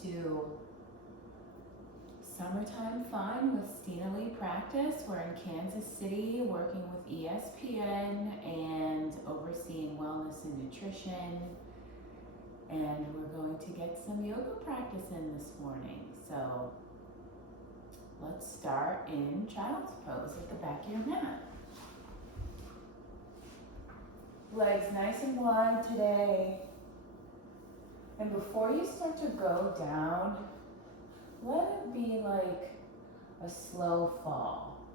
to Summertime Fun with Stina Lee Practice. We're in Kansas City working with ESPN and overseeing wellness and nutrition. And we're going to get some yoga practice in this morning. So let's start in child's pose at the back of your mat. Legs nice and wide today. And before you start to go down, let it be like a slow fall,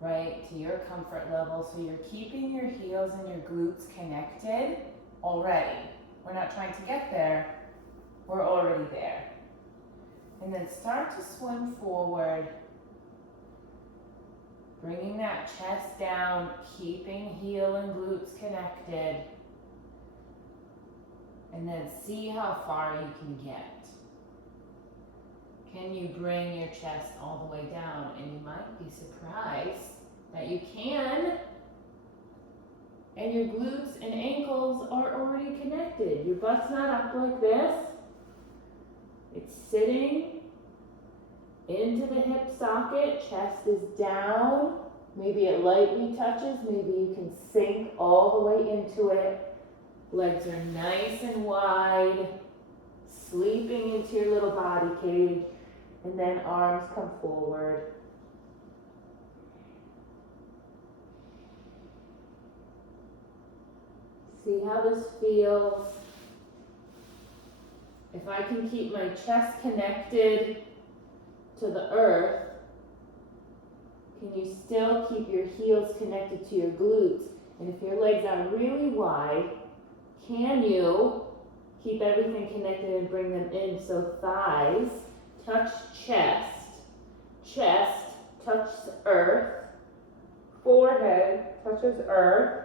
right, to your comfort level. So you're keeping your heels and your glutes connected already. We're not trying to get there, we're already there. And then start to swim forward, bringing that chest down, keeping heel and glutes connected. And then see how far you can get. Can you bring your chest all the way down? And you might be surprised that you can. And your glutes and ankles are already connected. Your butt's not up like this. It's sitting into the hip socket. Chest is down. Maybe it lightly touches. Maybe you can sink all the way into it. Legs are nice and wide, sleeping into your little body cage, and then arms come forward. See how this feels. If I can keep my chest connected to the earth, can you still keep your heels connected to your glutes? And if your legs are really wide, can you keep everything connected and bring them in? So thighs touch chest, chest touches earth, forehead touches earth,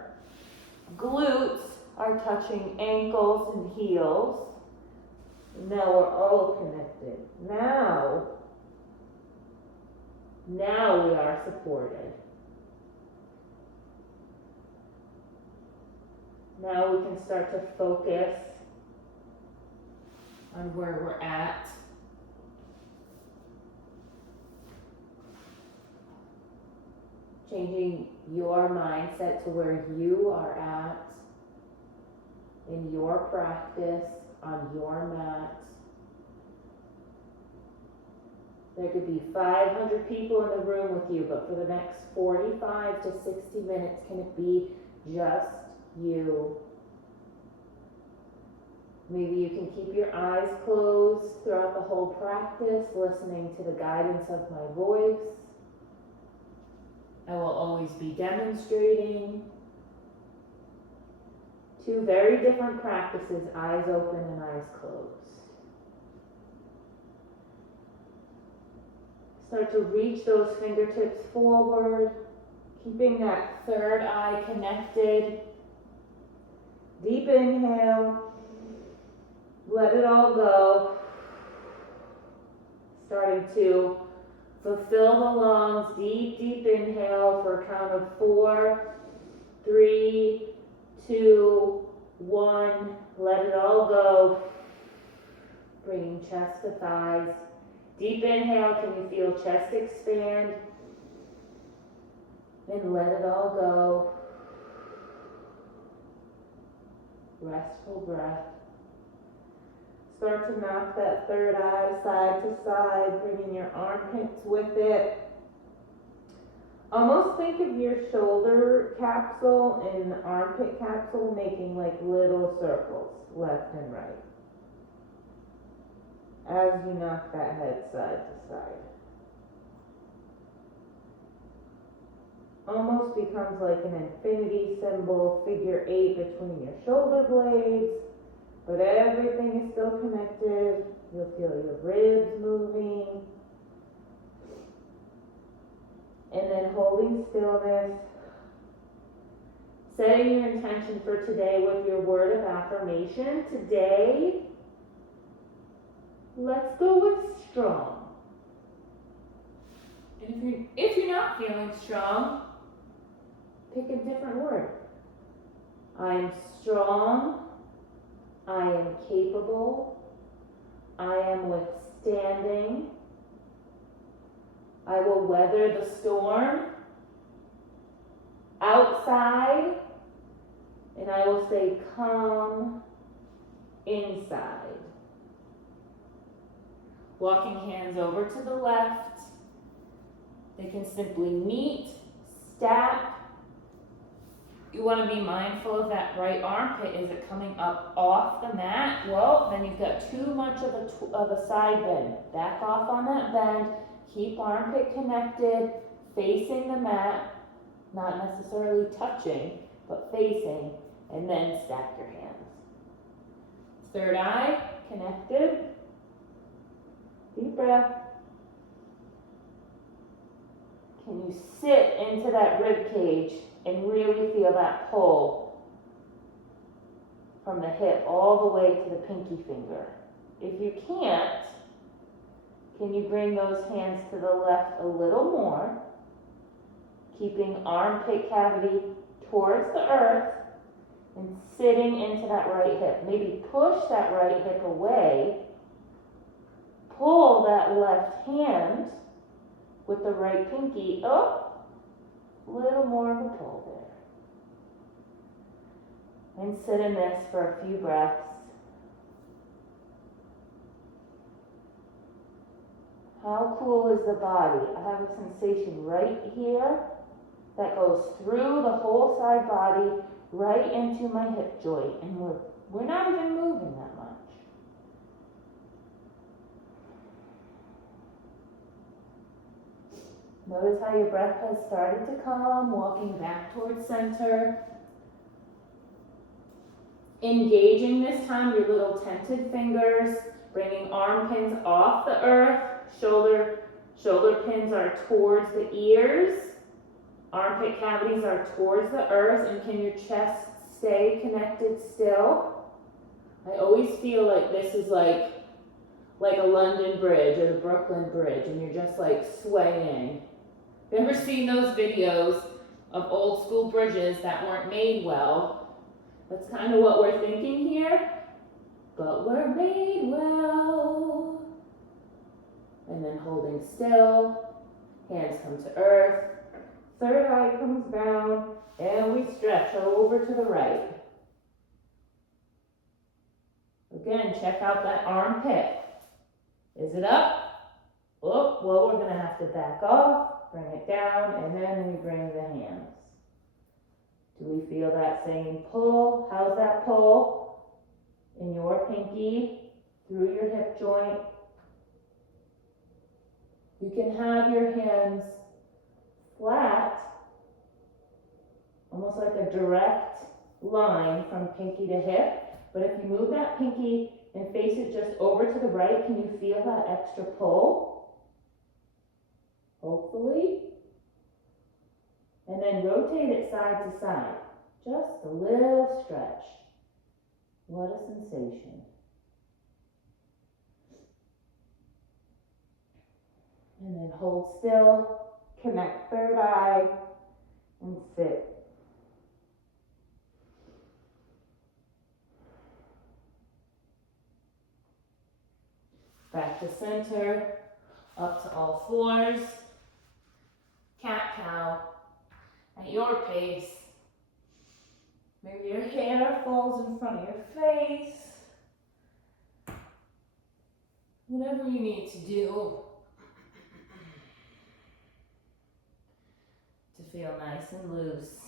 glutes are touching ankles and heels. Now we're all connected. Now we are supported. Now we can start to focus on where we're at. Changing your mindset to where you are at in your practice, on your mat. There could be 500 people in the room with you, but for the next 45 to 60 minutes, can it be just you? Maybe you can keep your eyes closed throughout the whole practice, listening to the guidance of my voice. I will always be demonstrating. Two very different practices, eyes open and eyes closed. Start to reach those fingertips forward, keeping that third eye connected. Deep inhale, let it all go. Starting to fulfill the lungs, deep inhale for a count of 4, 3, 2, 1. Let it all go. Bringing chest to thighs. Deep inhale, can you feel chest expand? Then let it all go. Restful breath. Start to map that third eye side to side, bringing your armpits with it. Almost think of your shoulder capsule and the armpit capsule making like little circles left and right as you knock that head side to side. Almost becomes like an infinity symbol, figure 8 between your shoulder blades, but everything is still connected. You'll feel your ribs moving. And then holding stillness, setting your intention for today with your word of affirmation. Today, let's go with strong. And if you're not feeling strong, pick a different word. I am strong. I am capable. I am withstanding. I will weather the storm outside, and I will stay calm inside. Walking hands over to the left. They can simply meet, stack. You want to be mindful of that right armpit. Is it coming up off the mat? Well, then you've got too much of a side bend. Back off on that bend. Keep armpit connected, facing the mat, not necessarily touching, but facing, and then stack your hands. Third eye connected. Deep breath. Can you sit into that rib cage and really feel that pull from the hip all the way to the pinky finger? If you can't, can you bring those hands to the left a little more, keeping armpit cavity towards the earth and sitting into that right hip? Maybe push that right hip away, pull that left hand with the right pinky up, a little more of a pull there. And sit in this for a few breaths. How cool is the body? I have a sensation right here that goes through the whole side body, right into my hip joint, and we're not even moving that much. Notice how your breath has started to come, walking back towards center. Engaging this time your little tented fingers, bringing arm pins off the earth, shoulder pins are towards the ears, armpit cavities are towards the earth, and can your chest stay connected still? I always feel like this is like a London Bridge or the Brooklyn Bridge, and you're just like swaying. You ever seen those videos of old school bridges that weren't made well? That's kind of what we're thinking here, but we're made well. And then holding still, hands come to earth, third eye comes down, and we stretch over to the right. Again, check out that armpit. Is it up? Oh, well, we're going to have to back off, bring it down, and then we bring the hands. Do we feel that same pull? How's that pull in your pinky through your hip joint? You can have your hands flat, almost like a direct line from pinky to hip. But if you move that pinky and face it just over to the right, can you feel that extra pull? Hopefully. And then rotate it side to side. Just a little stretch. What a sensation. And then hold still, connect third eye, and sit. Back to center, up to all fours, cat-cow, at your pace. Maybe your hair falls in front of your face. Whatever you need to do to feel nice and loose.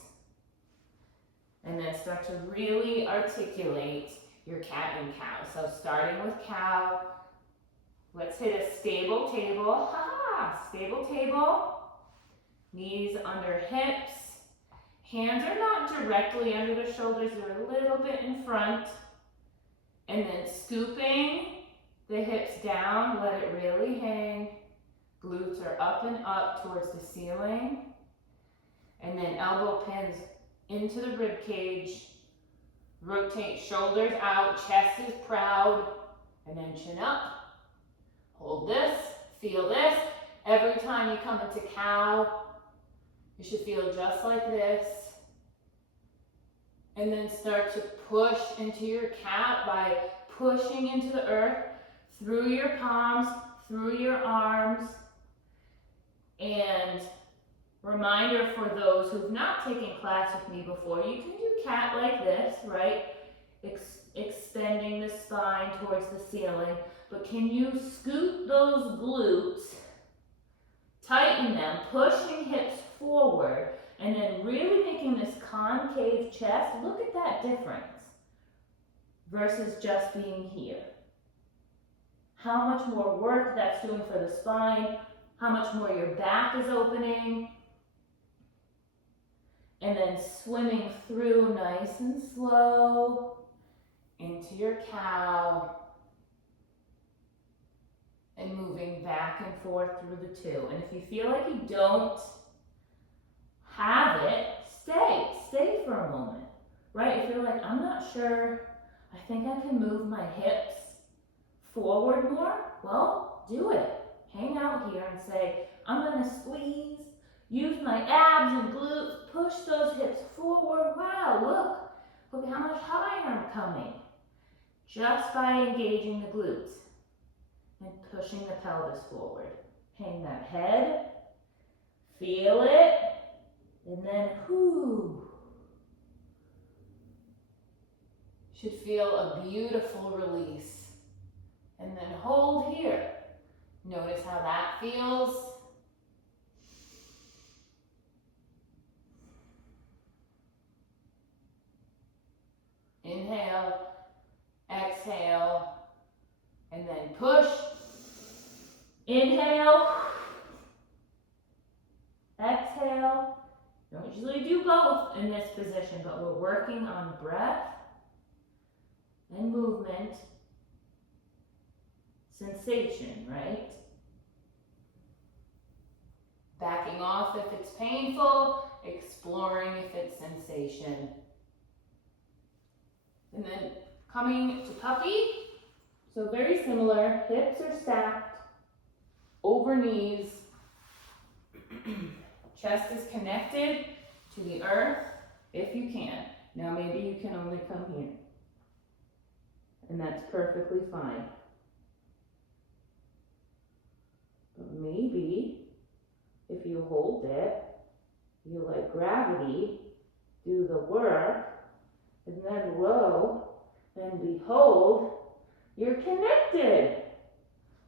And then start to really articulate your cat and cow. So starting with cow, let's hit a stable table. Stable table. Knees under hips. Hands are not directly under the shoulders, they're a little bit in front. And then scooping the hips down, let it really hang. Glutes are up and up towards the ceiling. And then elbow pins into the rib cage. Rotate shoulders out, chest is proud. And then chin up. Hold this, feel this. Every time you come into cow, you should feel just like this. And then start to push into your cat by pushing into the earth through your palms, through your arms. And reminder for those who've not taken class with me before, you can do cat like this, right? Extending the spine towards the ceiling. But can you scoot those glutes, tighten them, pushing hips forward, and then really making this concave chest? Look at that difference versus just being here. How much more work that's doing for the spine, how much more your back is opening. And then swimming through nice and slow into your cow. And moving back and forth through the two. And if you feel like you don't have it, stay for a moment, right? If you're like, I'm not sure, I think I can move my hips forward more, well, do it. Hang out here and say, I'm gonna squeeze, use my abs and glutes, push those hips forward. Wow, look at how much higher I'm coming. Just by engaging the glutes and pushing the pelvis forward. Hang that head, feel it, and then whoo. Should feel a beautiful release. And then hold here. Notice how that feels. Inhale, exhale, and then push. Inhale, exhale. Don't usually do both in this position, but we're working on breath and movement, sensation, right? Backing off if it's painful, exploring if it's sensation. And then coming to puppy. So very similar, hips are stacked, over knees, chest is connected to the earth if you can. Now maybe you can only come here. And that's perfectly fine. But maybe if you hold it, you let gravity do the work, and then lo and behold, you're connected.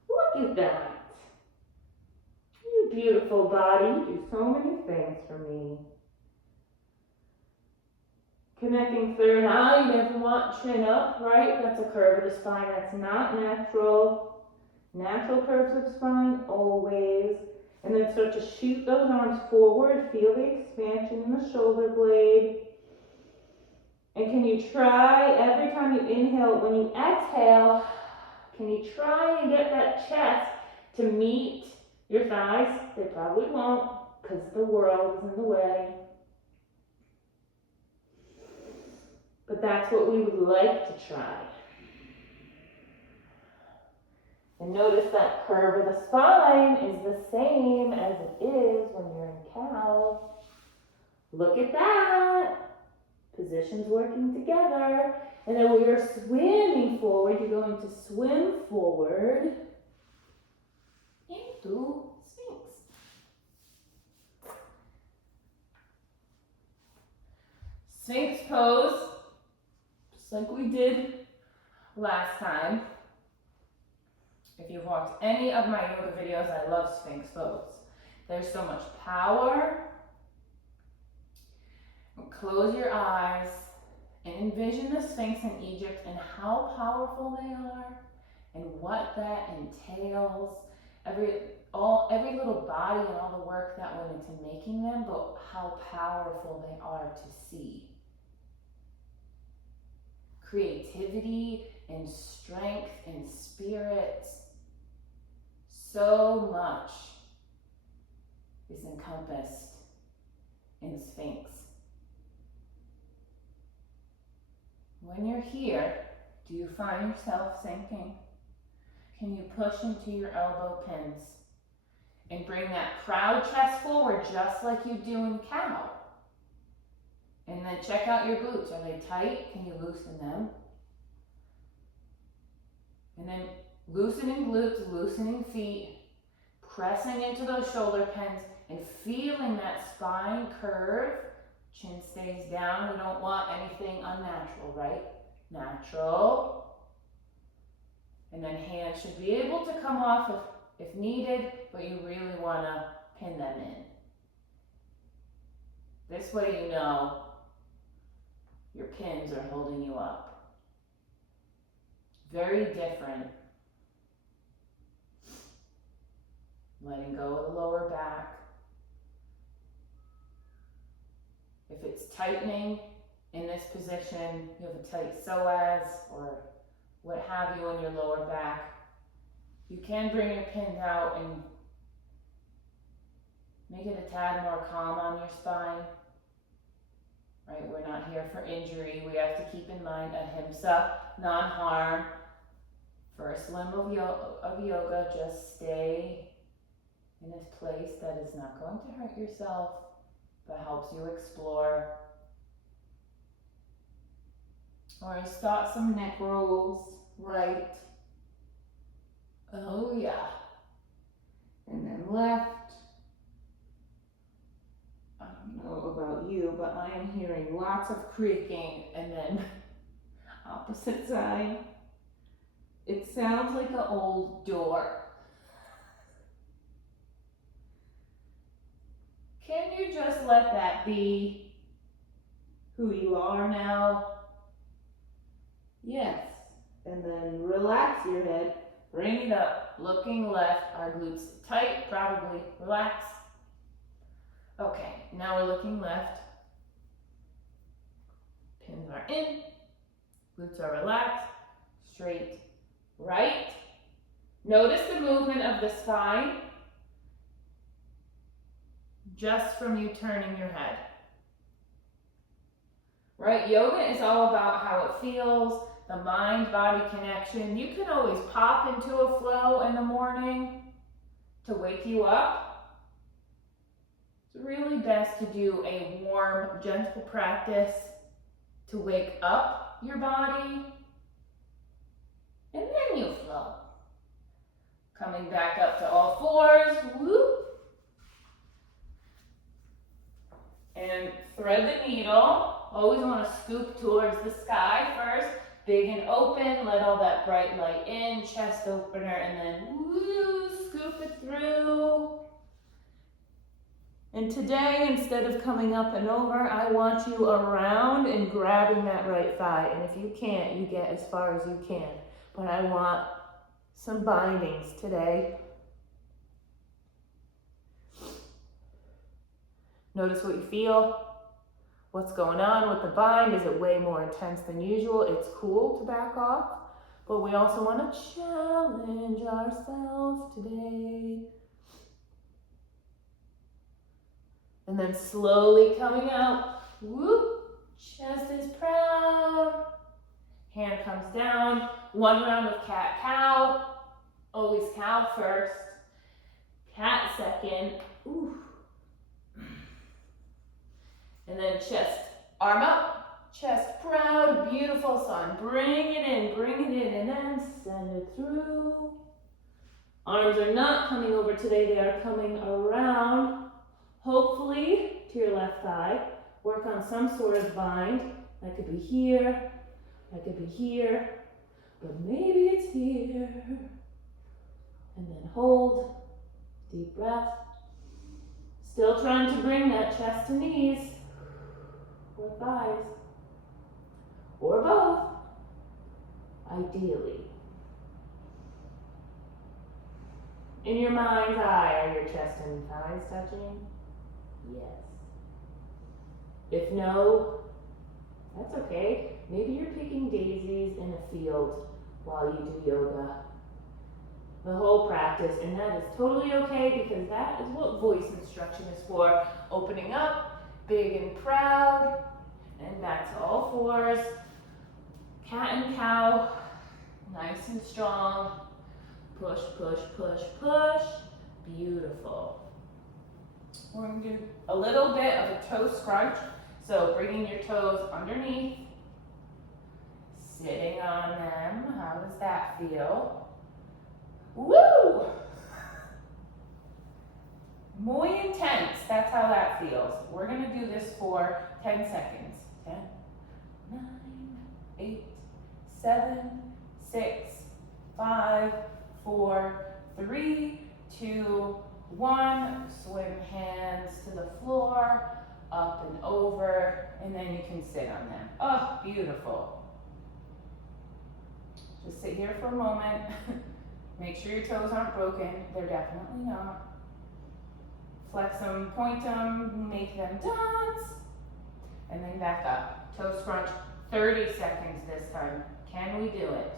Look at that. You beautiful body, you do so many things for me. Connecting third eye, you never want chin up, right? That's a curve of the spine, that's not natural. Natural curves of spine, always. And then start to shoot those arms forward, feel the expansion in the shoulder blade. And can you try, every time you inhale, when you exhale, can you try and get that chest to meet your thighs? They probably won't, because the world is in the way. But that's what we would like to try. And notice that curve of the spine is the same as it is when you're in cow. Look at that. Positions working together. And then when you're swimming forward, you're going to swim forward into Sphinx. Sphinx pose, just like we did last time. If you've watched any of my yoga videos, I love Sphinx pose. There's so much power. Close your eyes and envision the Sphinx in Egypt and how powerful they are and what that entails. Every little body and all the work that went into making them, but how powerful they are to see. Creativity and strength and spirit. So much is encompassed in Sphinx. When you're here, do you find yourself sinking? Can you push into your elbow pins and bring that proud chest forward just like you do in cow? And then check out your glutes. Are they tight? Can you loosen them? And then Loosening glutes, loosening feet, pressing into those shoulder pins and feeling that spine curve. Chin stays down. We don't want anything unnatural, right? Natural. And then hands should be able to come off if needed, but you really want to pin them in. This way you know your pins are holding you up. Very different. Letting go of the lower back. If it's tightening in this position, you have a tight psoas or what have you in your lower back, you can bring your pins out and make it a tad more calm on your spine. Right, we're not here for injury. We have to keep in mind ahimsa, non-harm. First limb of yoga, just stay in this place that is not going to hurt yourself, but helps you explore. Or start some neck rolls, right. Oh yeah. And then left. I don't know about you, but I am hearing lots of creaking, and then opposite side. It sounds like an old door. Can you just let that be who you are now? Yes. And then relax your head, bring it up, looking left, our glutes tight, probably relax. Okay, now we're looking left. Pins are in, glutes are relaxed, straight, right. Notice the movement of the spine just from you turning your head. Right, yoga is all about how it feels, the mind-body connection. You can always pop into a flow in the morning to wake you up. It's really best to do a warm, gentle practice to wake up your body, and then you flow. Coming back up to all fours, whoop. And thread the needle. Always want to scoop towards the sky first. Big and open, let all that bright light in, chest opener, and then woo, scoop it through. And today, instead of coming up and over, I want you around and grabbing that right thigh. And if you can't, you get as far as you can. But I want some bindings today. Notice what you feel. What's going on with the bind? Is it way more intense than usual? It's cool to back off, but we also want to challenge ourselves today. And then slowly coming out, whoop, chest is proud. Hand comes down, one round of cat-cow, always cow first, cat second, ooh. And then chest, arm up, chest proud, beautiful sun. Bring it in, and then send it through. Arms are not coming over today, they are coming around, hopefully to your left thigh. Work on some sort of bind. That could be here, that could be here, but maybe it's here. And then hold, deep breath. Still trying to bring that chest to knees. Or thighs, or both, ideally. In your mind's eye, are your chest and thighs touching? Yes. If no, that's okay. Maybe you're picking daisies in a field while you do yoga. The whole practice, and that is totally okay because that is what voice instruction is for. Opening up, big and proud, and back to all fours. Cat and cow, nice and strong. Push, push, push, push. Beautiful. We're going to do a little bit of a toe scrunch. So bringing your toes underneath, sitting on them. How does that feel? Woo! Muy intense, that's how that feels. We're gonna do this for 10 seconds. 10, 9, 8, 7, 6, 5, 4, 3, 2, 1. Swing hands to the floor, up and over, and then you can sit on them. Oh, beautiful. Just sit here for a moment. Make sure your toes aren't broken. They're definitely not. Flex them, point them, make them dance. And then back up. Toe scrunch, 30 seconds this time. Can we do it?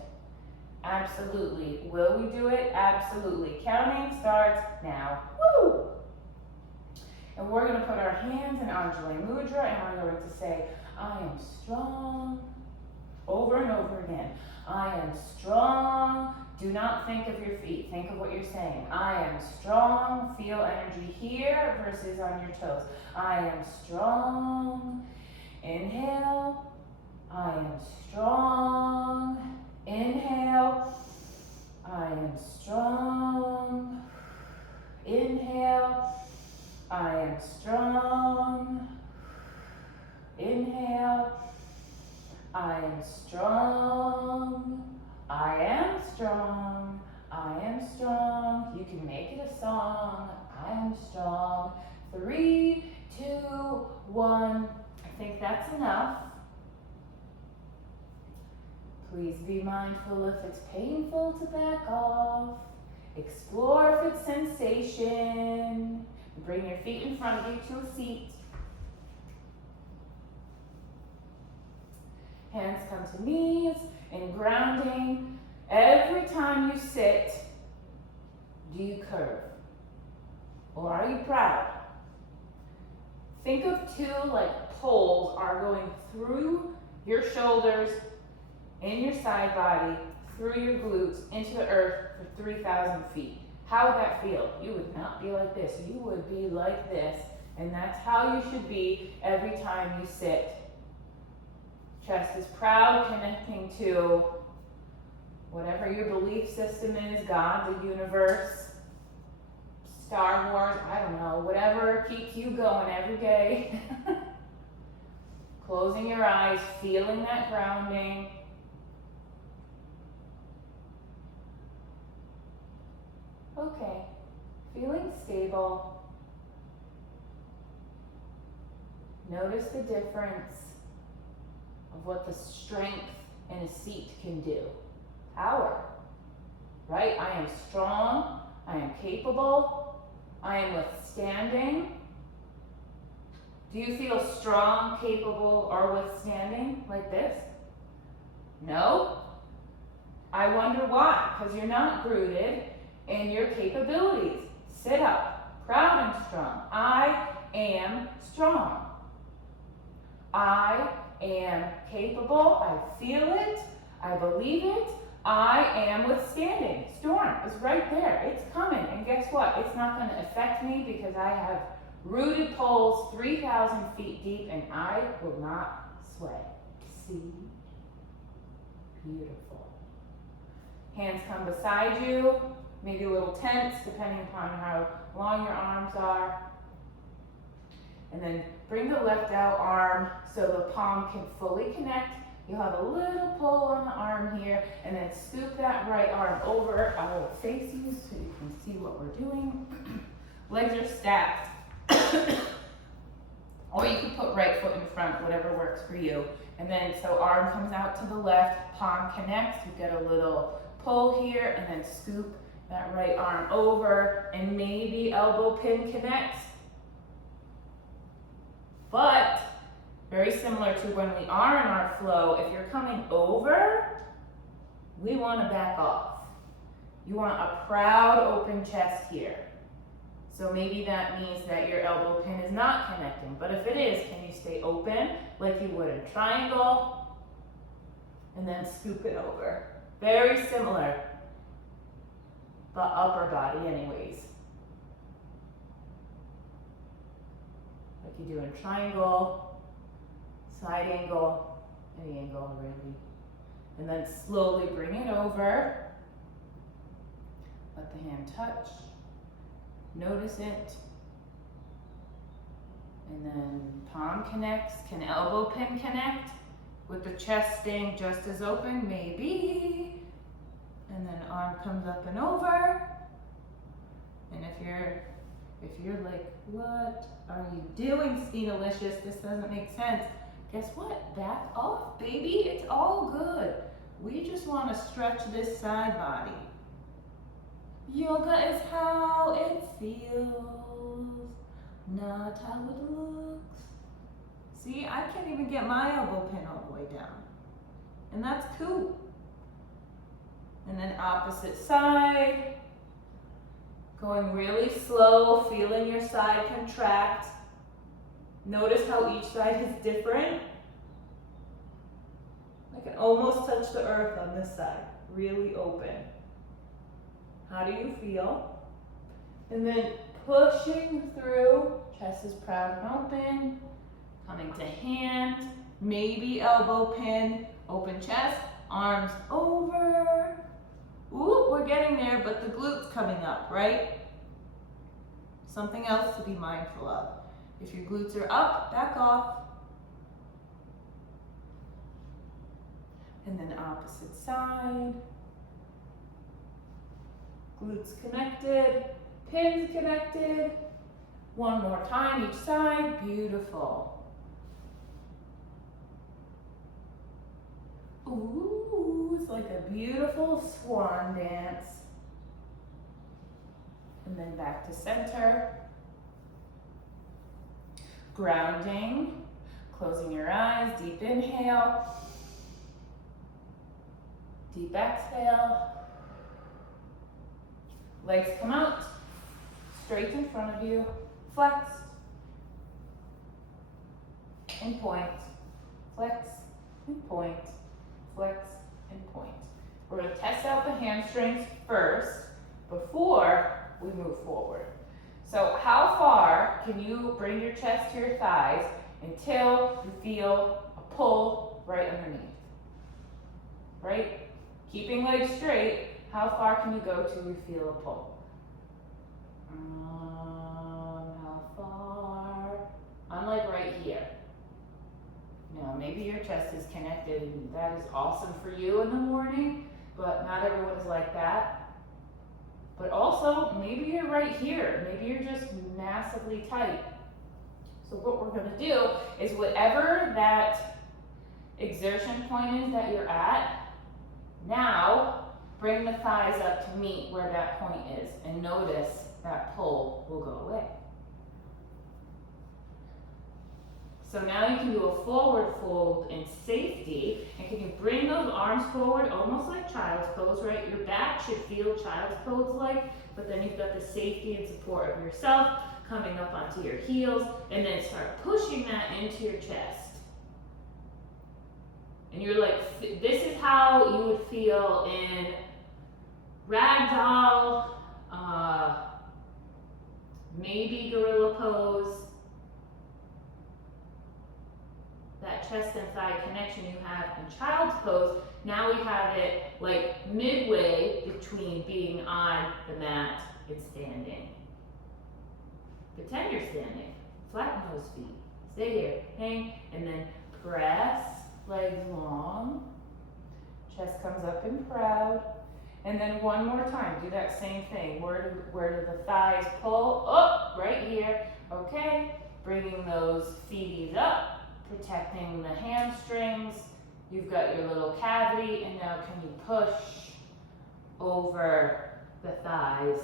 Absolutely. Will we do it? Absolutely. Counting starts now. Woo! And we're going to put our hands in Anjali Mudra and we're going to say, I am strong. Over and over again. I am strong. Do not think of your feet. Think of what you're saying. I am strong. Feel energy here versus on your toes. I am strong. Inhale. I am strong. Inhale. I am strong. Inhale. I am strong. Inhale. I am strong. I am strong. I am strong. You can make it a song. I am strong. 3, 2, 1. I think that's enough. Please be mindful if it's painful to back off. Explore if it's sensation. Bring your feet in front of you to a seat. Hands come to knees and grounding. Every time you sit, do you curve? Or are you proud? Think of two like poles are going through your shoulders, in your side body, through your glutes, into the earth for 3,000 feet. How would that feel? You would not be like this. You would be like this. And that's how you should be every time you sit. Chest is proud, connecting to whatever your belief system is, God, the universe, Star Wars, I don't know, whatever keeps you going every day. Closing your eyes, feeling that grounding. Okay, feeling stable. Notice the difference of what the strength in a seat can do. Power, right? I am strong, I am capable, I am withstanding. Do you feel strong, capable, or withstanding like this? No? I wonder why, because you're not rooted in your capabilities. Sit up, proud and strong. I am strong. I am capable, I feel it, I believe it, I am withstanding. Storm is right there, it's coming, and guess what? It's not going to affect me because I have rooted poles 3,000 feet deep and I will not sway. See? Beautiful. Hands come beside you, maybe a little tense depending upon how long your arms are. And then bring the left out arm so the palm can fully connect. You'll have a little pull on the arm here, and then scoop that right arm over. I will face you so you can see what we're doing. Legs are stacked. Or you can put right foot in front, whatever works for you. And then so arm comes out to the left, palm connects. You get a little pull here, and then scoop that right arm over, and maybe elbow pin connects. But very similar to when we are in our flow, if you're coming over, we want to back off. You want a proud open chest here. So maybe that means that your elbow pin is not connecting. But if it is, can you stay open like you would in triangle? And then scoop it over. Very similar, but upper body anyways. Like you do in triangle, side angle, any angle really. And then slowly bring it over. Let the hand touch. Notice it. And then palm connects. Can elbow pin connect? With the chest staying just as open, maybe. And then arm comes up and over. And if you're like, what are you doing, Skinalicious? This doesn't make sense. Guess what? Back off, baby. It's all good. We just want to stretch this side body. Yoga is how it feels, not how it looks. See, I can't even get my elbow pin all the way down. And that's cool. And then opposite side. Going really slow, feeling your side contract. Notice how each side is different. I can almost touch the earth on this side, really open. How do you feel? And then pushing through, chest is proud and open. Coming to hand, maybe elbow pin, open chest, arms over. Ooh, we're getting there, but the glutes coming up, right? Something else to be mindful of. If your glutes are up, back off. And then opposite side. Glutes connected, pins connected. One more time each side, beautiful. Ooh, it's like a beautiful swan dance. And then back to center. Grounding, closing your eyes, deep inhale. Deep exhale. Legs come out, straight in front of you, flexed, and point, flex, and point, flex, and point. We're going to test out the hamstrings first before we move forward. So how far can you bring your chest to your thighs until you feel a pull right underneath? Right? Keeping legs straight, how far can you go till you feel a pull? How far? I'm like right here. Now, maybe your chest is connected and that is awesome for you in the morning, but not everyone is like that. But also, maybe you're right here. Maybe you're just massively tight. So what we're gonna do is whatever that exertion point is that you're at, now bring the thighs up to meet where that point is and notice that pull will go away. So now you can do a forward fold in safety, and can you bring those arms forward almost like child's pose, right? Your back should feel child's pose like, but then you've got the safety and support of yourself coming up onto your heels, and then start pushing that into your chest. And you're like, this is how you would feel in ragdoll, maybe gorilla pose. That chest and thigh connection you have in child's pose, now we have it like midway between being on the mat and standing. Pretend you're standing, flatten those feet, stay here, hang, and then press, legs long, chest comes up and proud, and then one more time, do that same thing. Where do the thighs pull? Up, right here, okay, bringing those feeties up, protecting the hamstrings. You've got your little cavity, and now can you push over the thighs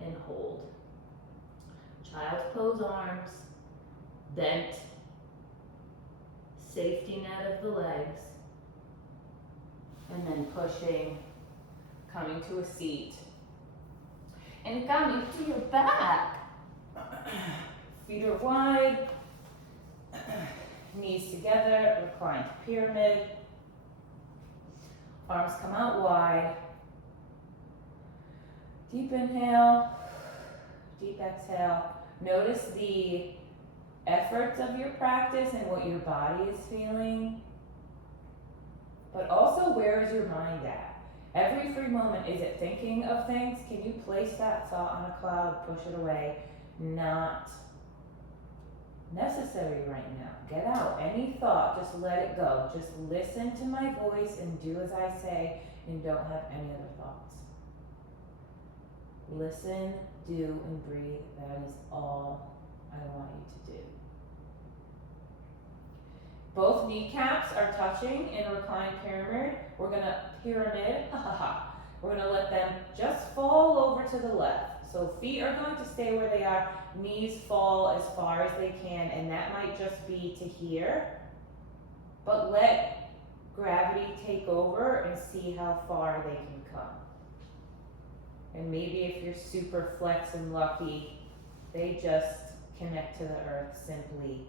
and hold. Child's pose arms, bent, safety net of the legs, and then pushing, coming to a seat, and coming to your back. Feet are wide, knees together, reclined pyramid. Arms come out wide. Deep inhale, deep exhale. Notice the efforts of your practice and what your body is feeling. But also, where is your mind at? Every free moment, is it thinking of things? Can you place that thought on a cloud, push it away? Not necessary right now. Get out. Any thought, just let it go. Just listen to my voice and do as I say, and don't have any other thoughts. Listen, do, and breathe. That is all I want you to do. Both kneecaps are touching in reclined pyramid. We're gonna pyramid. We're gonna let them just fall over to the left. So feet are going to stay where they are. Knees fall as far as they can, and that might just be to here. But let gravity take over and see how far they can come. And maybe if you're super flex and lucky, they just connect to the earth simply.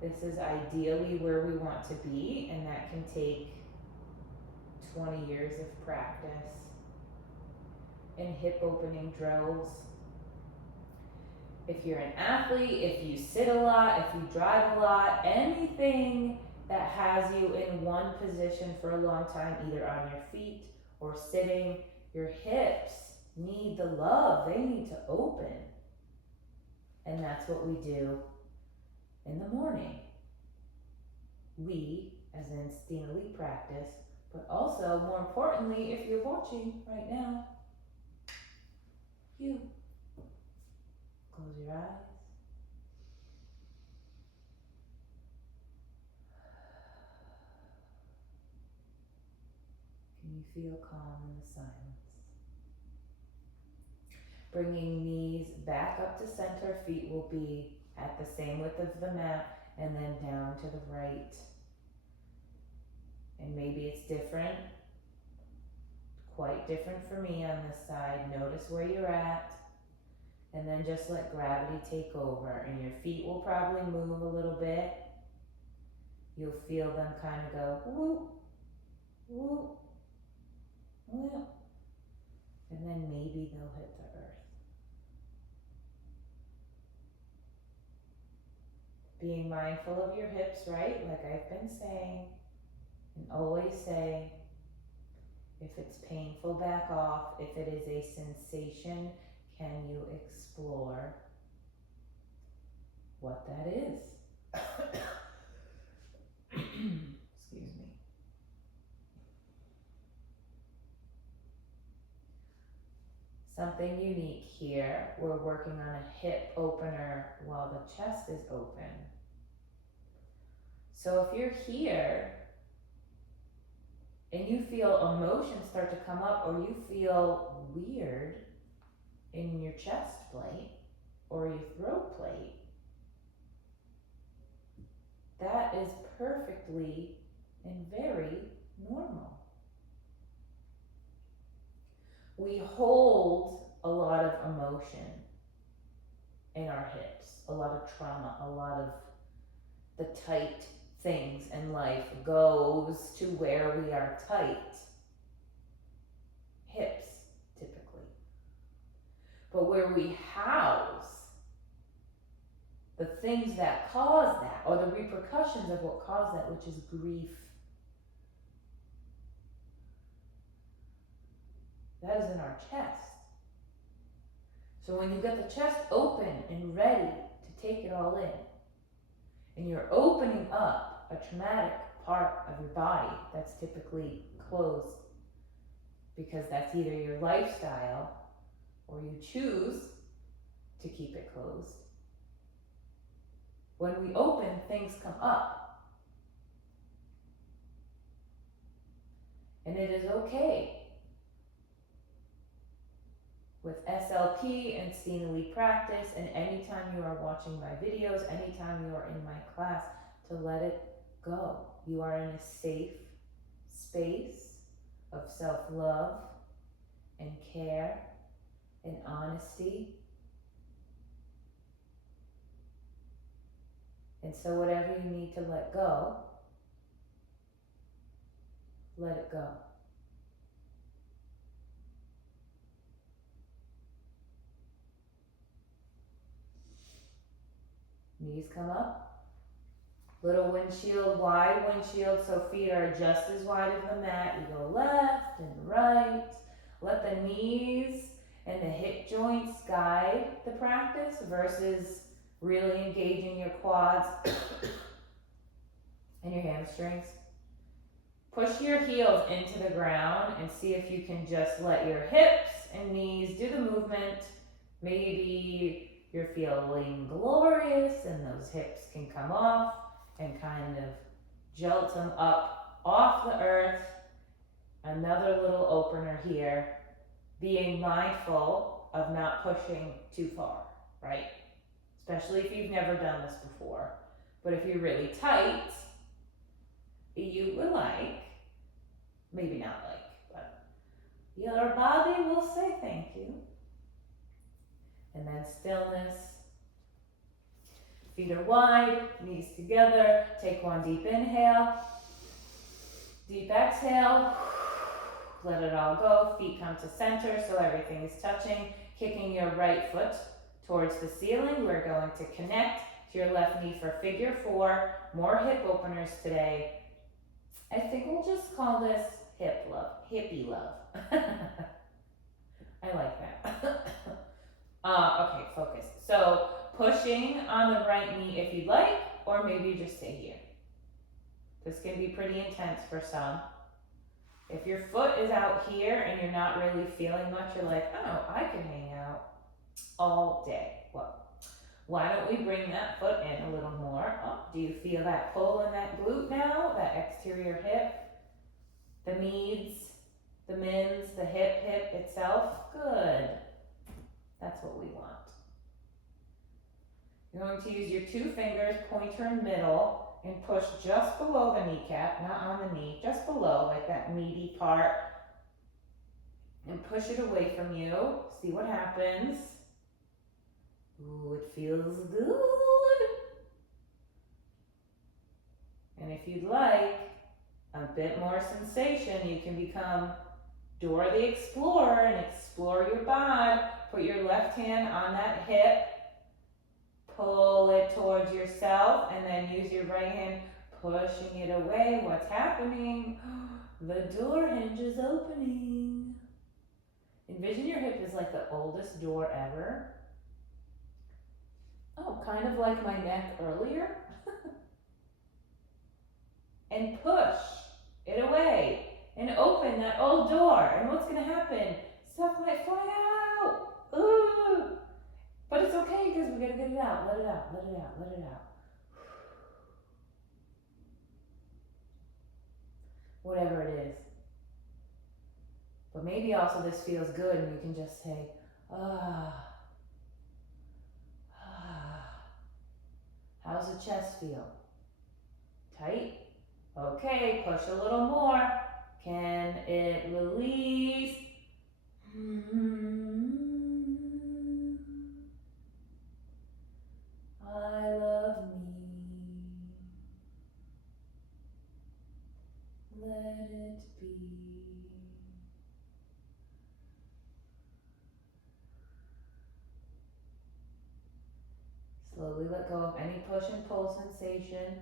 This is ideally where we want to be, and that can take 20 years of practice. And hip opening drills. If you're an athlete, if you sit a lot, if you drive a lot, anything that has you in one position for a long time, either on your feet or sitting, your hips need the love. They need to open. And that's what we do in the morning. We, as in Stina Lee practice, but also, more importantly, if you're watching right now, you. Close your eyes. Can you feel calm in the silence? Bringing knees back up to center, feet will be at the same width of the mat, and then down to the right. And maybe it's different, quite different for me on this side. Notice where you're at, and then just let gravity take over. And your feet will probably move a little bit. You'll feel them kind of go whoop, whoop, whoop, and then maybe they'll hit the earth. Being mindful of your hips, right? Like I've been saying, and always say, if it's painful, back off. If it is a sensation, can you explore what that is? Excuse me. Something unique here, we're working on a hip opener while the chest is open. So if you're here and you feel emotions start to come up, or you feel weird in your chest plate or your throat plate, that is perfectly and very normal. We hold a lot of emotion in our hips, a lot of trauma, a lot of the tight things in life goes to where we are tight. Hips, typically. But where we house the things that cause that, or the repercussions of what caused that, which is grief, that is in our chest. So when you get the chest open and ready to take it all in, and you're opening up a traumatic part of your body that's typically closed, because that's either your lifestyle or you choose to keep it closed. When we open, things come up. And it is okay with SLP and Stina Lee practice, and anytime you are watching my videos, anytime you are in my class, to let it go. You are in a safe space of self-love and care and honesty. And so whatever you need to let go, let it go. Knees come up. Little windshield, wide windshield, so feet are just as wide as the mat. You go left and right. Let the knees and the hip joints guide the practice versus really engaging your quads and your hamstrings. Push your heels into the ground and see if you can just let your hips and knees do the movement. Maybe you're feeling glorious and those hips can come off and kind of jolt them up off the earth. Another little opener here, being mindful of not pushing too far, right? Especially if you've never done this before. But if you're really tight, you would like, maybe not like, but your body will say thank you. And then stillness. Feet are wide, knees together. Take one deep inhale. Deep exhale. Let it all go. Feet come to center so everything is touching. Kicking your right foot towards the ceiling. We're going to connect to your left knee for figure 4. More hip openers today. I think we'll just call this hip love, hippie love. I like that. Okay, focus. So pushing on the right knee if you'd like, or maybe just stay here. This can be pretty intense for some. If your foot is out here and you're not really feeling much, you're like, oh, I can hang out all day. Well, why don't we bring that foot in a little more? Oh, do you feel that pull in that glute now? That exterior hip? The meads, the mins, the hip itself? Good. That's what we want. You're going to use your 2 fingers, pointer and middle, and push just below the kneecap, not on the knee, just below, like that meaty part. And push it away from you. See what happens. Ooh, it feels good. And if you'd like a bit more sensation, you can become Dora the Explorer and explore your bod. Put your left hand on that hip, pull it towards yourself, and then use your right hand pushing it away. What's happening? The door hinge is opening. Envision your hip as like the oldest door ever. Oh, kind of like my neck earlier. And push it away and open that old door. And what's going to happen? Stuff might fly out. Ooh. But it's okay because we're going to get it out. Let it out, let it out, let it out. Whatever it is. But maybe also this feels good and you can just say, ah. How's the chest feel? Tight? Okay, push a little more. Can it release? I love me. Let it be. Slowly let go of any push and pull sensation.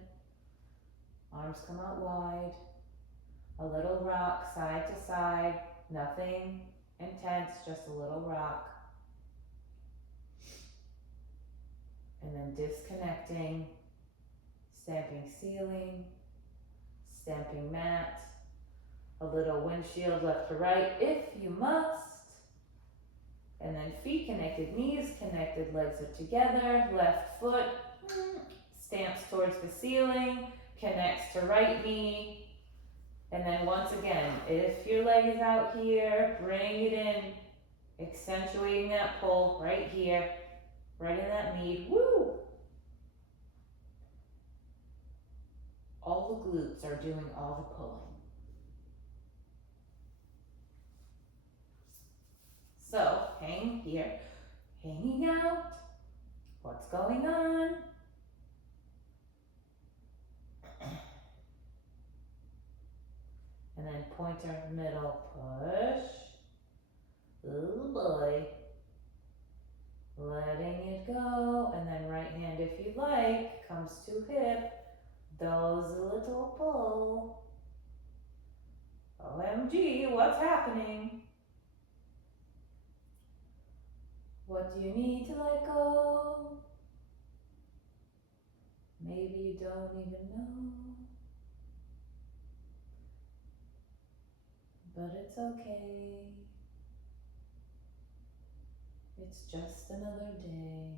Arms come out wide. A little rock side to side. Nothing intense, just a little rock. And then disconnecting. Stamping ceiling. Stamping mat. A little windshield left to right if you must. And then feet connected, knees connected, legs are together, left foot stamps towards the ceiling, connects to right knee. And then once again, if your leg is out here, bring it in, accentuating that pull right here, right in that knee. Woo! All the glutes are doing all the pulling. So, hang here, hanging out. What's going on? And then pointer, middle, push. Oh boy. Letting it go. And then right hand, if you like, comes to hip. those little pull. OMG, what's happening? What do you need to let go? Maybe you don't even know. But it's okay. It's just another day.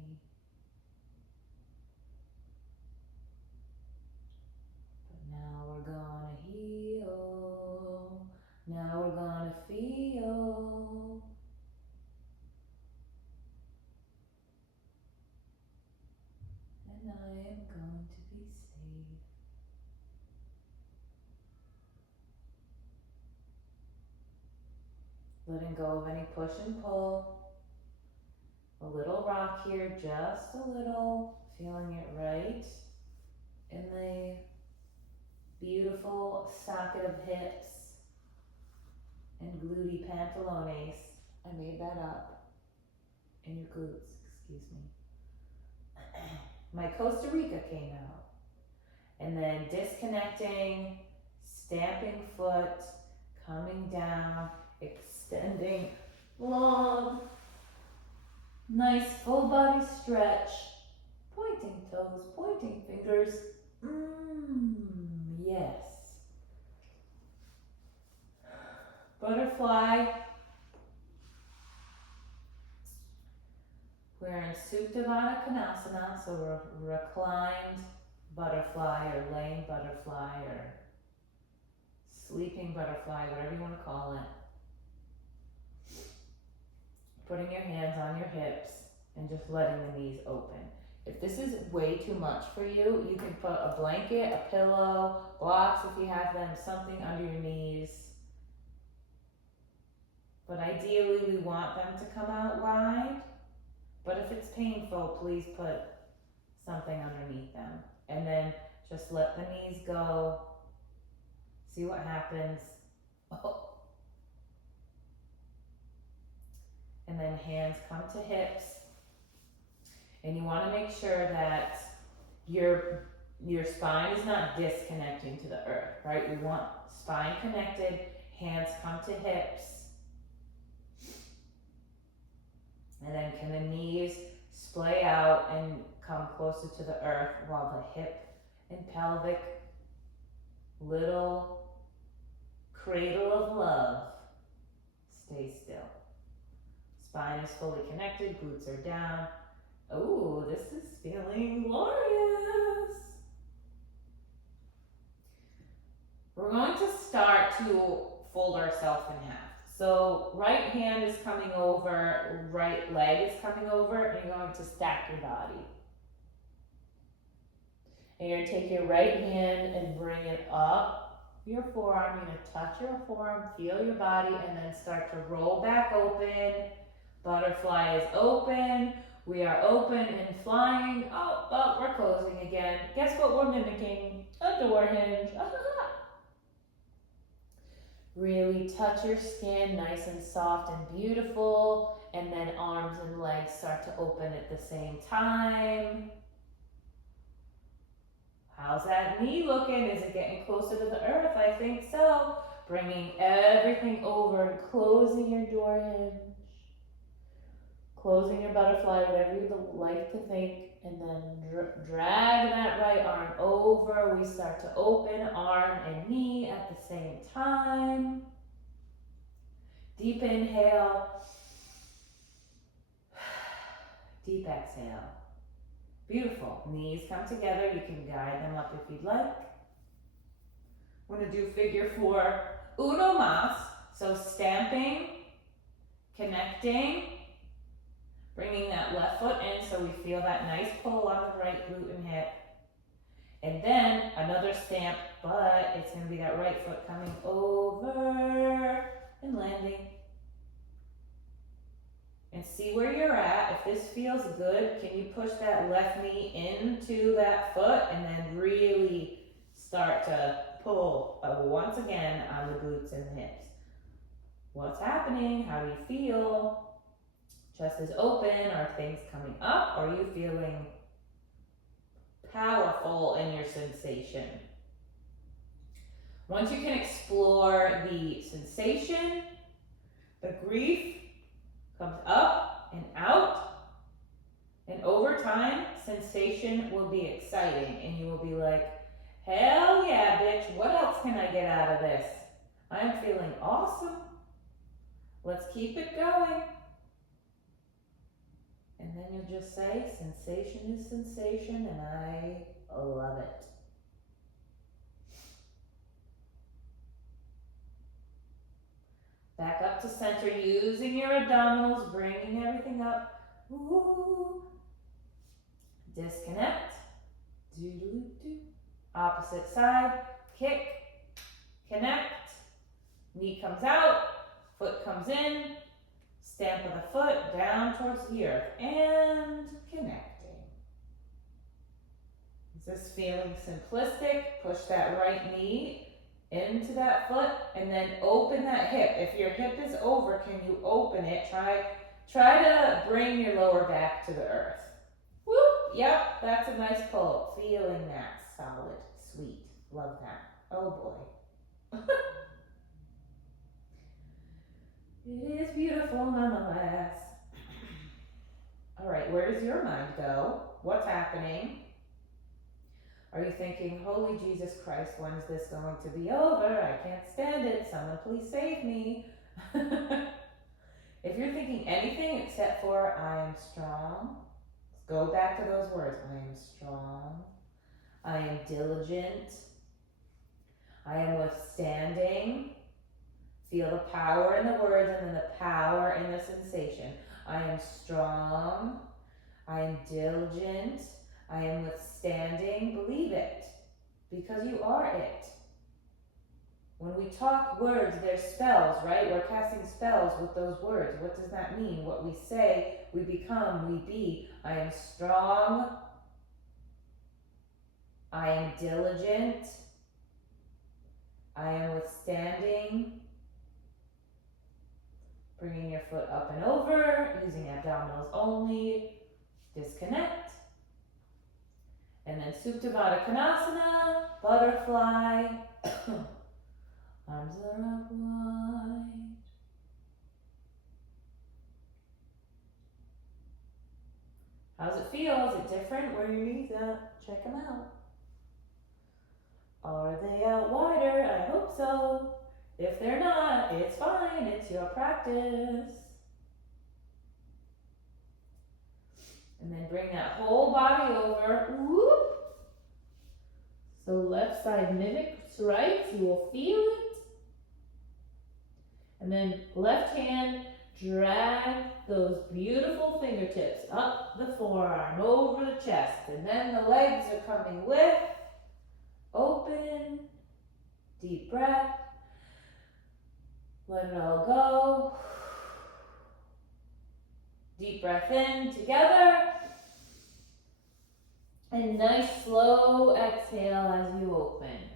But now we're gonna heal. Now we're gonna feel. And I am going to be safe. Letting go of any push and pull. A little rock here, just a little. Feeling it right in the beautiful socket of hips and gluty pantalones. I made that up. In your glutes, excuse me. My Costa Rica came out. And then disconnecting, stamping foot, coming down, extending long, nice full body stretch, pointing toes, pointing fingers. Yes. Butterfly. We're in Suptavana Konasana, so we're reclined butterfly or laying butterfly or sleeping butterfly, whatever you want to call it. Putting your hands on your hips and just letting the knees open. If this is way too much for you, you can put a blanket, a pillow, blocks if you have them, something under your knees. But ideally we want them to come out wide. But if it's painful, please put something underneath them. And then just let the knees go. See what happens. Oh. And then hands come to hips. And you want to make sure that your spine is not disconnecting to the earth, right? We want spine connected, hands come to hips. And then can the knees splay out and come closer to the earth while the hip and pelvic little cradle of love stay still. Spine is fully connected, glutes are down. Oh, this is feeling glorious. We're going to start to fold ourselves in half. So right hand is coming over, right leg is coming over, and you're going to stack your body. And you're going to take your right hand and bring it up your forearm. You're going to touch your forearm, feel your body, and then start to roll back open. Butterfly is open. We are open and flying. Oh, but we're closing again. Guess what we're mimicking? A door hinge. Really touch your skin, nice and soft and beautiful, and then arms and legs start to open at the same time. How's that knee looking? Is it getting closer to the earth? I think so. Bringing everything over and closing your door hinge. Closing your butterfly, whatever you like to think, and then drag that right arm over. We start to open arm and knee at the same time. Deep inhale. Deep exhale. Beautiful. Knees come together. You can guide them up if you'd like. We're going to do figure 4 Uno Mas. So stamping, connecting, bringing that left foot in so we feel that nice pull on the right glute and hip. And then another stamp, but it's going to be that right foot coming over and landing. And see where you're at. If this feels good, can you push that left knee into that foot and then really start to pull once again on the glutes and the hips. What's happening? How do you feel? Chest is open. Are things coming up? Are you feeling powerful in your sensation. Once you can explore the sensation, the grief comes up and out, and over time, sensation will be exciting, and you will be like, hell yeah, bitch, what else can I get out of this? I'm feeling awesome. Let's keep it going. And then you'll just say, sensation is sensation, and I love it. Back up to center, using your abdominals, bringing everything up. Ooh. Disconnect. Do-do-do. Opposite side, kick, connect. Knee comes out, foot comes in. Stamp of the foot down towards the earth and connecting. Is this feeling simplistic? Push that right knee into that foot and then open that hip. If your hip is over, can you open it? Try to bring your lower back to the earth. Whoop, yep, that's a nice pull. Feeling that, solid, sweet, love that. Oh boy. It is beautiful nonetheless. All right, where does your mind go? What's happening? Are you thinking, holy Jesus Christ, when is this going to be over? I can't stand it. Someone please save me. If you're thinking anything except for I am strong, go back to those words. I am strong. I am diligent. I am withstanding. Feel the power in the words and then the power in the sensation. I am strong. I am diligent. I am withstanding. Believe it, because you are it. When we talk words, they're spells, right? We're casting spells with those words. What does that mean? What we say, we become, we be. I am strong. I am diligent. I am withstanding. Bringing your foot up and over, using abdominals only. Disconnect. And then Supta Baddha Konasana, butterfly. Arms are up wide. How's it feel? Is it different? Where are your knees at? Check them out. Are they out wider? I hope so. If they're not, it's fine. It's your practice. And then bring that whole body over. Whoop. So left side mimics right. You will feel it. And then left hand, drag those beautiful fingertips up the forearm, over the chest. And then the legs are coming with. Open. Deep breath. Let it all go. Deep breath in together. And nice slow exhale as you open.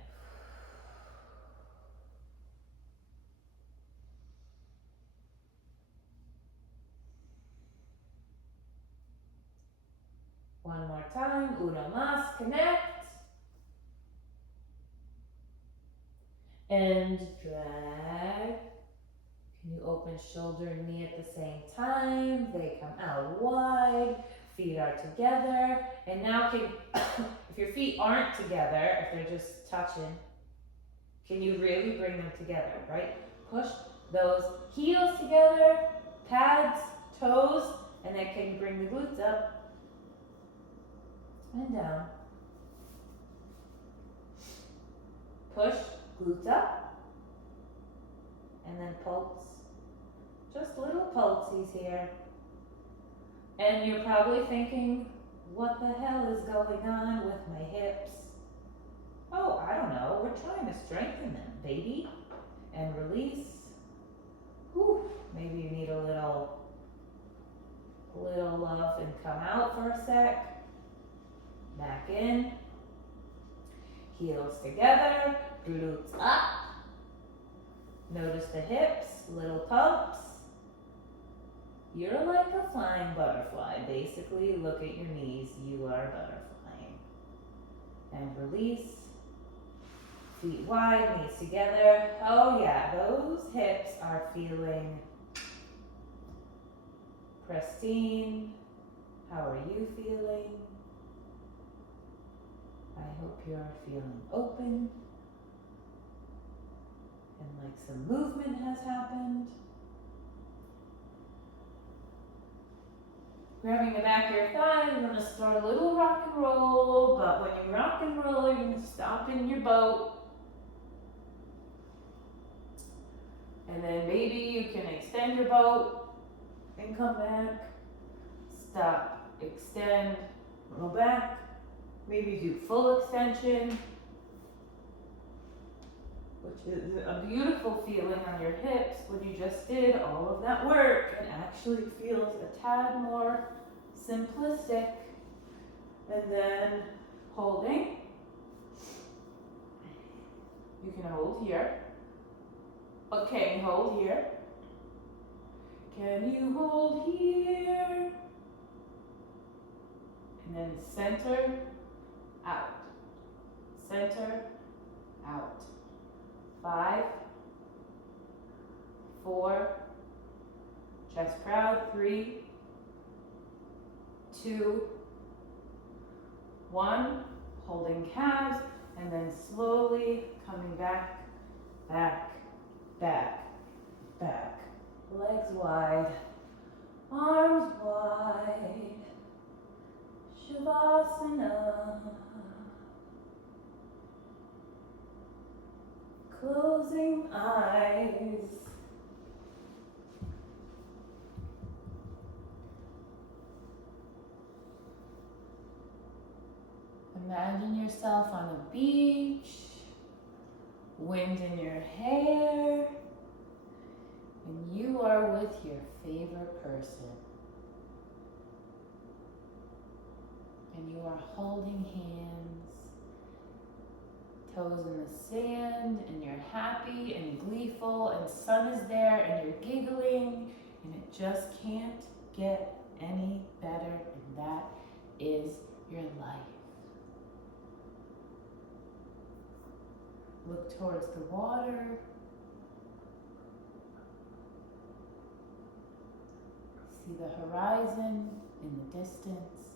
One more time. Uno mas. Connect. And drag. Can you open shoulder and knee at the same time? They come out wide. Feet are together. And now if your feet aren't together, if they're just touching, can you really bring them together, right? Push those heels together, pads, toes, and then can you bring the glutes up and down. Push glutes up, and then pulse. Just little pulses here. And you're probably thinking, what the hell is going on with my hips? Oh, I don't know. We're trying to strengthen them, baby. And release. Whew. Maybe you need a little love and come out for a sec. Back in. Heels together. Glutes up. Notice the hips, little pumps. You're like a flying butterfly. Basically, look at your knees. You are butterflying. and release. Feet wide, knees together. Oh yeah, those hips are feeling pristine. How are you feeling? I hope you're feeling open and like some movement has happened. Grabbing the back of your thigh, you're gonna start a little rock and roll, but when you rock and roll, you're gonna stop in your boat. And then maybe you can extend your boat and come back. Stop, extend, roll back. Maybe do full extension, which is a beautiful feeling on your hips when you just did all of that work. It actually feels a tad more simplistic. And then holding. You can hold here. Okay, hold here. Can you hold here? And then center, out. Center, out. 5, 4, chest proud, 3, 2, 1, holding calves, and then slowly coming back, back, back, back. Legs wide, arms wide, Shavasana. Closing eyes. Imagine yourself on a beach, wind in your hair, and you are with your favorite person. And you are holding hands, toes in the sand, and you're happy and gleeful, and sun is there, and you're giggling, and it just can't get any better, and that is your life. Look towards the water. See the horizon in the distance.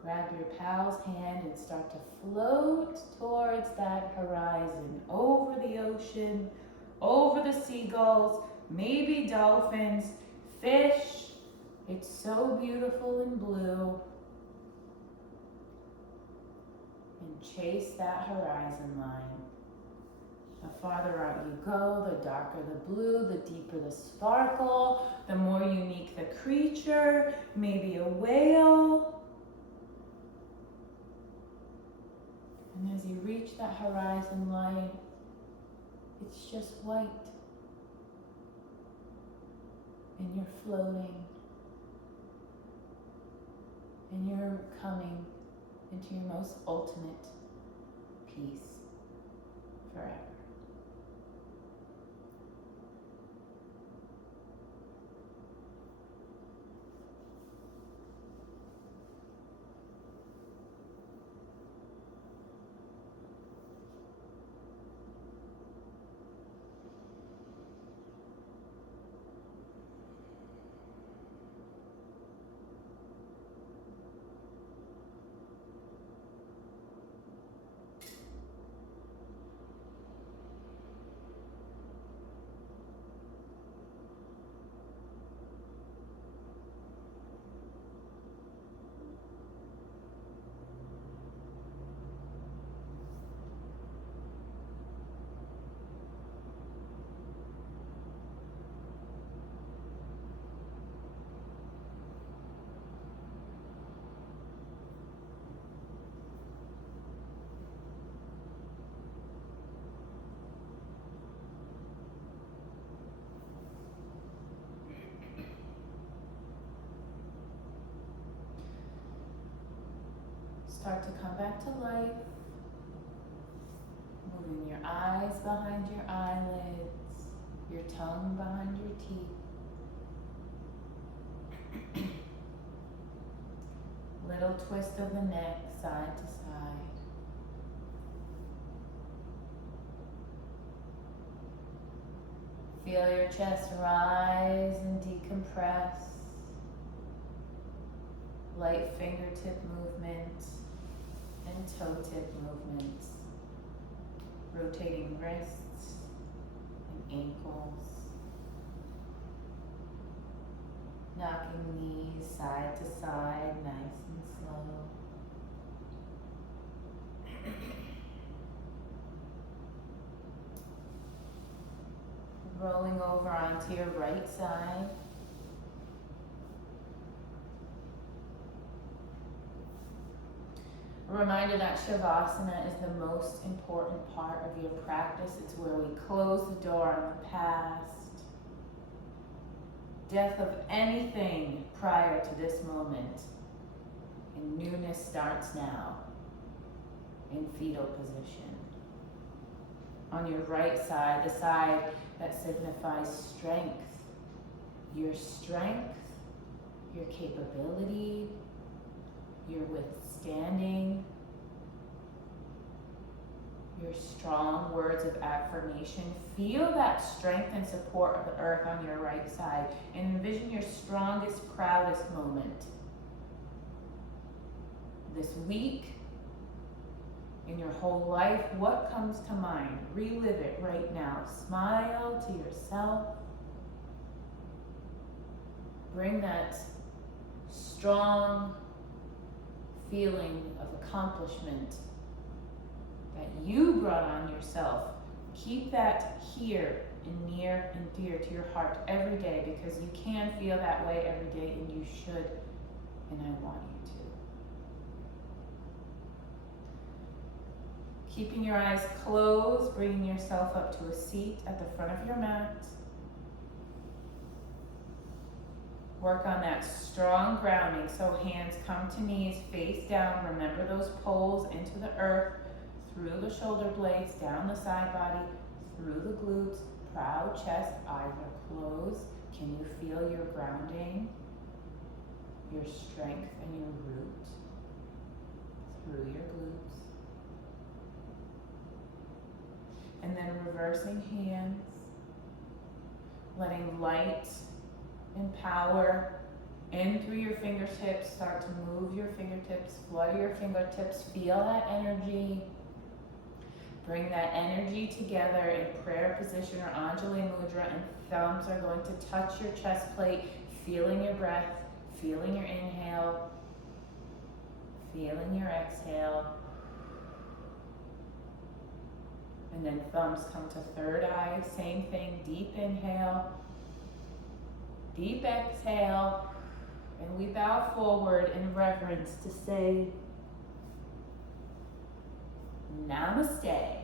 Grab your pal's hand and start to float towards that horizon, over the ocean, over the seagulls, maybe dolphins, fish. It's so beautiful and blue. And chase that horizon line. The farther out you go, the darker the blue, the deeper the sparkle, the more unique the creature, maybe a whale. And as you reach that horizon line, it's just white. And you're floating. And you're coming into your most ultimate peace forever. Start to come back to life. Moving your eyes behind your eyelids, your tongue behind your teeth. Little twist of the neck, side to side. Feel your chest rise and decompress. Light fingertip movement and toe tip movements. Rotating wrists and ankles. Knocking knees side to side, nice and slow. Rolling over onto your right side. A reminder that Shavasana is the most important part of your practice. It's where we close the door on the past, death of anything prior to this moment, and newness starts now in fetal position. On your right side, the side that signifies strength, your capability, your withstanding, your strong words of affirmation. Feel that strength and support of the earth on your right side and envision your strongest, proudest moment. This week, in your whole life, what comes to mind? Relive it right now. Smile to yourself. Bring that strong feeling of accomplishment that you brought on yourself. Keep that here and near and dear to your heart every day, because you can feel that way every day, and you should, and I want you to. Keeping your eyes closed, bringing yourself up to a seat at the front of your mat. Work on that strong grounding, so hands come to knees, face down. Remember those poles into the earth, through the shoulder blades, down the side body, through the glutes, proud chest, eyes are closed. Can you feel your grounding, your strength, and your root through your glutes? And then reversing hands, letting light and power in through your fingertips. Start to move your fingertips, flutter your fingertips, feel that energy. Bring that energy together in prayer position or Anjali Mudra, and thumbs are going to touch your chest plate, feeling your breath, feeling your inhale, feeling your exhale. And then thumbs come to third eye, same thing, deep inhale, deep exhale, and we bow forward in reverence to say Namaste.